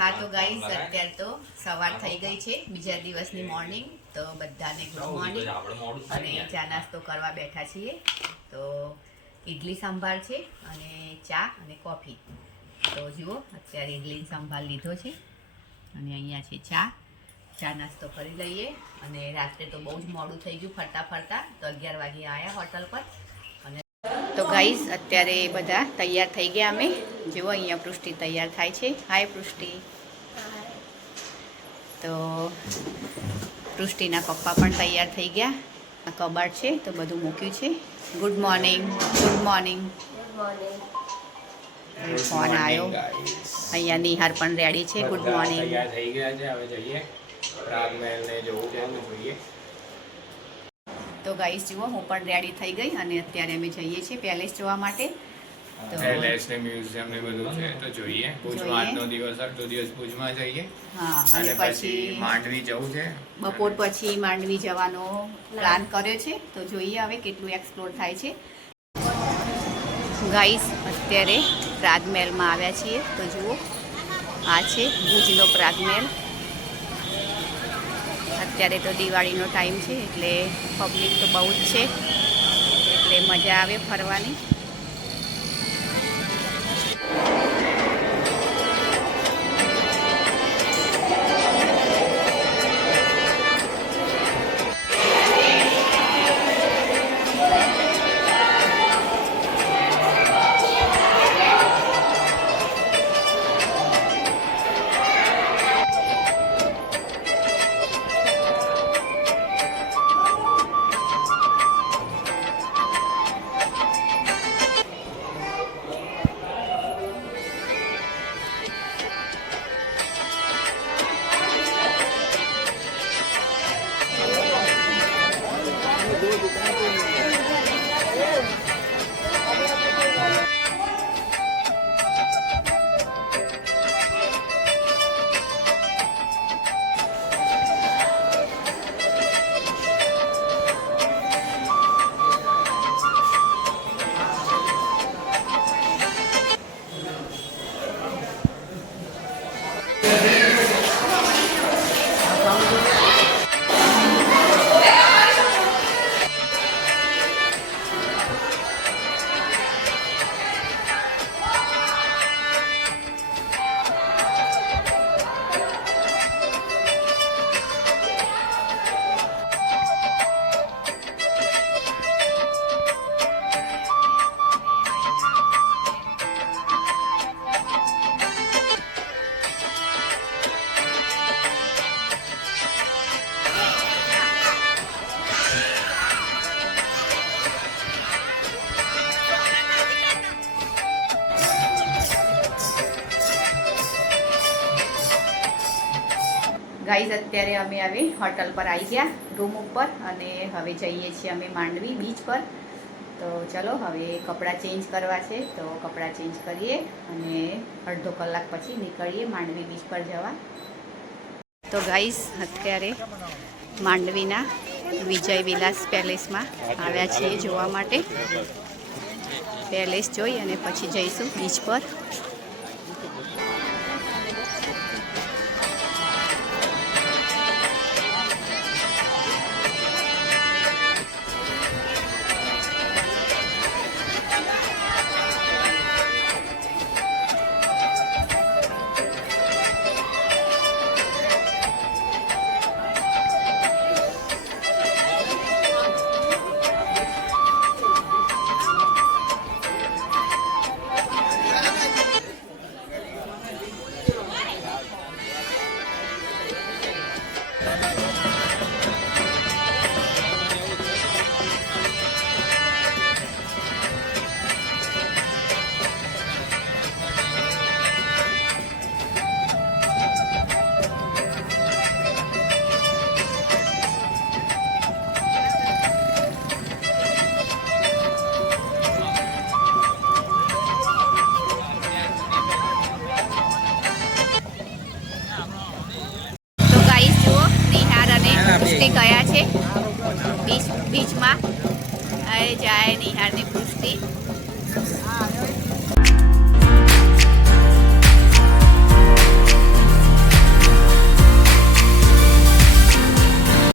હા તો ગાઈસ અત્યારે તો સવાર થઈ ગઈ છે બીજા દિવસની મોર્નિંગ. તો બધાને ગુડ મોર્નિંગ અને ચા નાસ્તો કરવા બેઠા છીએ. તો ઇડલી સંભાર છે અને ચા અને કોફી. તો જુઓ અત્યારે ઇડલી સંભાર લીધો છે અને અહીંયા છે ચા નાસ્તો કરી લઈએ. અને રાત્રે તો બહુ જ મોડું થઈ ગયું ફરતા ફરતા, તો 11 વાગે આવ્યા હોટલ પર. અને તો ગાઈસ અત્યારે બધા તૈયાર થઈ ગયા. અમે જુઓ અહીંયા પૃષ્ટિ તૈયાર થાય છે. હાય પૃષ્ટિ. તો પૃષ્ટિના પપ્પા પણ તૈયાર થઈ ગયા. આ કબાટ છે તો બધું મૂક્યું છે. Good morning. Good morning. Phone આવ્યો. અહીંયા નિહાર પણ રેડી છે. Good morning. તૈયાર થઈ ગયા છે. હવે જઈએ રાજમહેલને જોવું છે તો જોઈએ. તો ગાઈસ જુઓ હું પણ રેડી થઈ ગઈ અને અત્યારે અમે જઈએ છીએ પેલેસ જોવા માટે. તો પેલેસ ને મ્યુઝિયમ ને બધું છે તો જોઈએ. ભુજમાં આજનો દિવસ અડધો દિવસ ભુજમાં જઈએ. હા અને પછી માંડવી જવું છે. બપોર પછી માંડવી જવાનો પ્લાન કર્યો છે. તો જોઈએ હવે કેટલું એક્સપ્લોર થાય છે. ગાઈસ અત્યારે પ્રાગમહેલમાં આવ્યા છીએ. તો જુઓ આ છે ભુજનો પ્રાગમહેલ. અત્યારે તો દિવાળીનો ટાઈમ છે એટલે પબ્લિક તો બહુ જ છે, એટલે મજા આવે ફરવાની. ગાઈઝ અત્યારે અમે હવે હોટલ પર આવી ગયા રૂમ ઉપર અને હવે જઈએ છીએ અમે માંડવી બીચ પર. તો ચલો હવે કપડાં ચેન્જ કરવા છે તો કપડાં ચેન્જ કરીએ અને અડધો કલાક પછી નીકળીએ માંડવી બીચ પર જવા. તો ગાઈઝ અત્યારે માંડવીના વિજય વિલાસ પેલેસમાં આવ્યા છીએ જોવા માટે. પેલેસ જોઈ અને પછી જઈશું બીચ પર. પુષ્ટિ કયા છે બીચમાં. અરે જાય નિહાળની પુષ્ટિ.